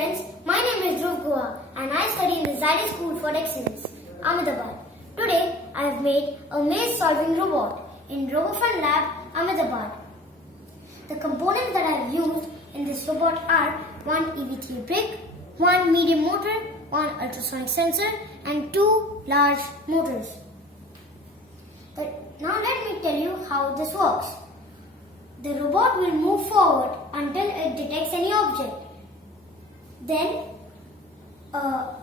friends, my name is Dhruv Guha and I study in the Zydus School for Excellence, Ahmedabad. Today, I have made a maze-solving robot in Robofun Lab, Ahmedabad. The components that I have used in this robot are one EV3 brick, one medium motor, one ultrasonic sensor and two large motors. Now let me tell you how this works. The robot will move forward until it detects any object. Then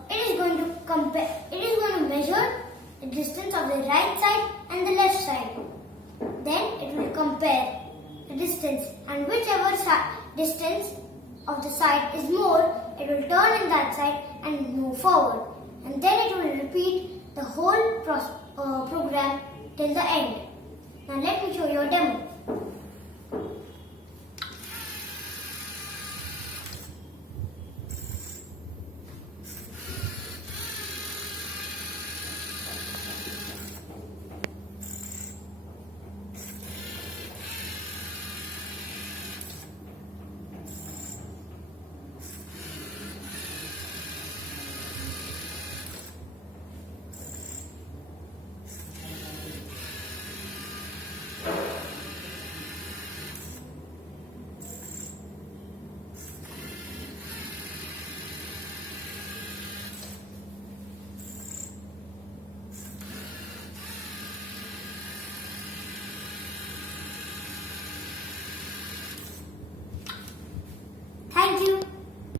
it is going to measure the distance of the right side and the left side. Then it will compare the distance, and whichever distance of the side is more, it will turn in that side and move forward. And then it will repeat the whole program till the end. Now let me show you a demo.